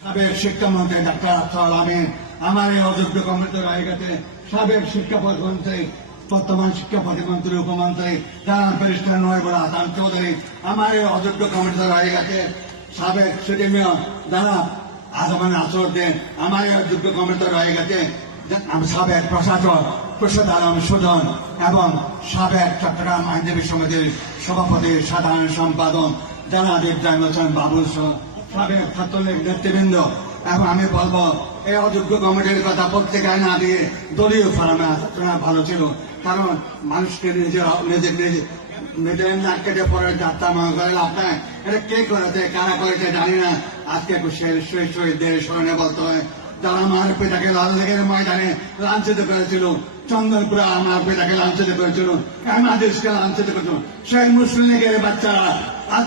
সাবেক শিক্ষামন্ত্রী ডাক্তার আমিন আমার এই অযোগ্য সাবেক শিক্ষা প্রতিমন্ত্রী, বর্তমান শিক্ষা প্রতিমন্ত্রী, উপমন্ত্রী ব্যারিস্টার নয় বড় হাসান চৌধুরী আমার এই অযোগ্য কমিটির আয়োগতে সাবেক সিটি মেয়র যারা আজমান দেন আমার এই অযোগ্য কমিটির আয়োগতে সাবেক প্রশাসক প্রসাদ আলম সুজন এবং সাবেক চট্টগ্রাম আইনজীবী সমিতির সভাপতি সাধারণ সম্পাদক যারা ইব্রাহিম হোসেন বাবুল সহ সাবেক ছাত্রলীগ নেতৃবৃন্দ, এখন আমি বলব, এই অযোগ্য কমিটির কথা পত্রিকায় না দিয়ে দলীয় ফোরামে ভালো ছিল। কারণ মানুষকে নিজের নিজের নিজে নিজের নাক কেটে পরে যাত্রা মনে করে লাভ নাই। এটা কে করেছে, কারা করেছে জানি না। আজকে সেই শহীদদের স্মরণে বলতে হয়। যারা আমার পিতাকে লাল লেগের ময়দানে লাঞ্ছিত করেছিল, চন্দনপুরে আমার পিতাকে লাঞ্ছিত করেছিল এমাদেশকে লাঞ্ছিত করেছিল, সেই মুসলিম লীগের বাচ্চারা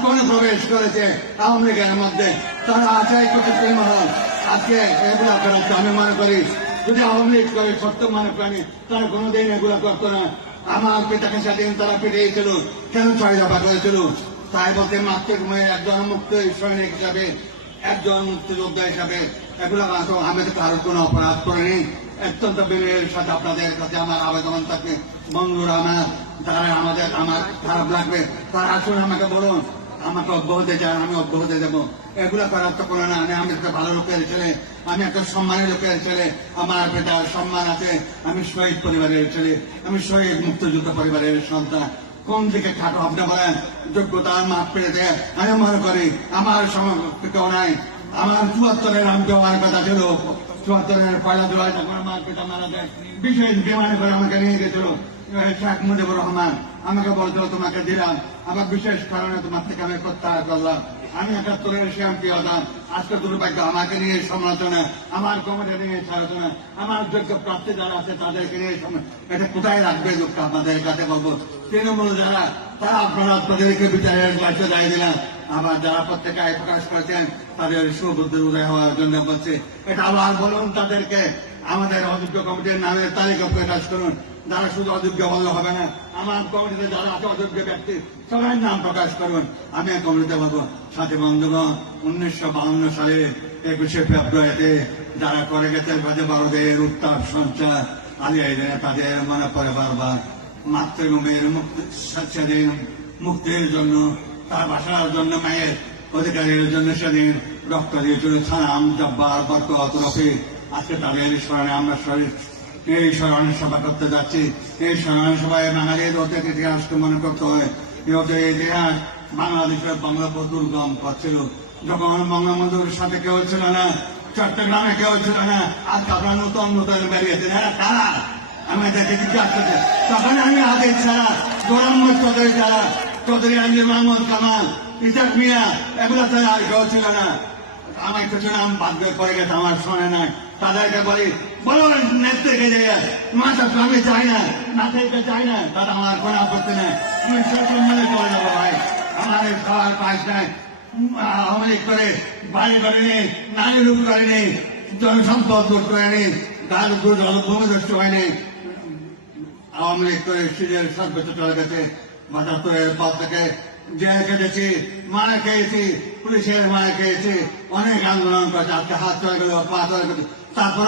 কোন প্রবেশ করেছে আওয়ামী লীগের মধ্যে। তারা আচাই করতে মহল আজকে এগুলা করেছে আমি মনে করি, যদি আওয়ামী লীগ করে সত্য মনে প্রাণী তারা কোনোদিন এগুলা করতো না। আমার পিতাকে সেদিন তারা পিটিয়েছিল, কেন দফা করেছিল? তাই বলতে মাতৃভূমির একজন মুক্ত সৈনিক হিসাবে, একজন মুক্তিযোদ্ধা হিসাবে এগুলো আমি তো কারোর কোনো অপরাধ করিনি। অত্যন্ত বিনয়ের সাথে আপনাদের কাছে আমার আবেদন থাকে বন্ধুরা, আমার যারা আমাদের, আমার খারাপ লাগবে, তারা আসলে আমাকে বলুন। আমাকে অব্যাহতি চান আমি অব্যাহতি দেবো। এগুলো করার তো কোনো না, আমি আমি একটা ভালো লোকের ছেলে, আমি একটা সম্মানের লোকের ছেলে, আমার পিতার সম্মান আছে, আমি শহীদ পরিবারের ছেলে, আমি শহীদ মুক্তিযুদ্ধ পরিবারের সন্তান। কোন দিকে খাটো আপনি বলেন যোগ্যতার মাপ পেয়েছে, আমি মনে করি আমার সময় নাই। আমার চুয়াত্তরের আমি দেওয়ার কথা ছিল। চুয়াত্তরের পয়লা জুলাই যখন আমার পিতা মারা যায়, বিশেষ বিমানে করে আমাকে নিয়ে গেছিল। শেখ মুজিবুর রহমান আমাকে বলছিল তোমাকে দিলাম। আমার বিশেষ কারণে তোমার থেকে আমি প্রত্যাহার করলাম। আমি একাত্তরের হতাম আজকে দুর্ভাগ্য আমাকে নিয়ে সমালোচনা, আমার কমিটি নিয়ে আলোচনা আমার যোগ্য প্রার্থী যারা আছে তাদেরকে নিয়ে এটা কোথায় রাখবে দুঃখ আপনাদের কাছে বলব। তৃণমূল যারা, তারা আপনারা তাদেরকে বিচারের দায়িত্ব দায় দিলেন আবার যারা প্রত্যেকে আয় প্রকাশ করেছেন, তাদের সুবুদ্ধি উদয় হওয়ার জন্য বলছে, এটা আবার বলুন তাদেরকে, আমাদের অযোগ্য কমিটির নামের তালিকা প্রকাশ করুন। যারা শুধু অযোগ্য বললে হবে না, আমার কমিটিতে যারা আছে, অযোগ্য ব্যক্তি, সবাই নাম প্রকাশ করুন। আমি কমিটিতে বলব, সাথে বন্ধুগণ, উনিশশো বাউন্ন সালে একুশে ফেব্রুয়ারিতে যারা করে গেছে বাজে বারোদের উত্তাপ সঞ্চার আলিয়া তাদের মনে পড়ে বারবার। মাতৃভূমির মুক্তি, স্বেচ্ছাধীন মুক্তির জন্য তার বাসার জন্য মায়ের অধিকারের জন্য সেদিন রক্ত দিয়েছিল সালাম, জব্বার, বরকত রফি আজকে তাদের স্মরণে আমরা শরীর এই স্মরণের সভা করতে যাচ্ছি। এই স্মরণ সভায় বাঙালির অতীত ইতিহাসকে মনে করতে হয় এই ইতিহাস বাংলাদেশের বঙ্গবন্ধু দুর্গম করছিল যখন বঙ্গবন্ধুর সাথে কেউ ছিল না, চট্টগ্রামে কেউ ছিল না, আর আপনার নতুন নতুন বেরিয়েছে। হ্যাঁ কারা? আমি দেখে জিজ্ঞাসা তখন আমি হাতে ছাড়া গৌরাম্ম চৌধুরী ছাড়া চৌধুরী আলী মাহমুদ, কামাল, ইজাক মিয়া, এগুলো তো আর কেউ ছিল না। আমার কিছু নাম বাদ পড়ে গেছে, আমার শোনে না তাদেরকে বলি, বলো নেত্রীকে যে মাথা আমি চাই না না চাই না, তাতে আমার কোনো আপত্তি নেই। আমি মনে করে যাব ভাই, আমার এই সবার পাশ নাই। আওয়ামী করে বাড়ি করেনি নারী রূপ করেনি জনসম্পদ লুট করেনি গাছ ভূমিদস্ত হয়নি আওয়ামী লীগ করে সিরিয়াল সর্বোচ্চ চলে গেছে। বাটাত্তরের পর থেকে জেল কেটেছি মার খেয়েছি, পুলিশের মার খেয়েছি, অনেক আন্দোলন করেছে, আজকে হাত চলে গেল, পা চলে গেছে তারপর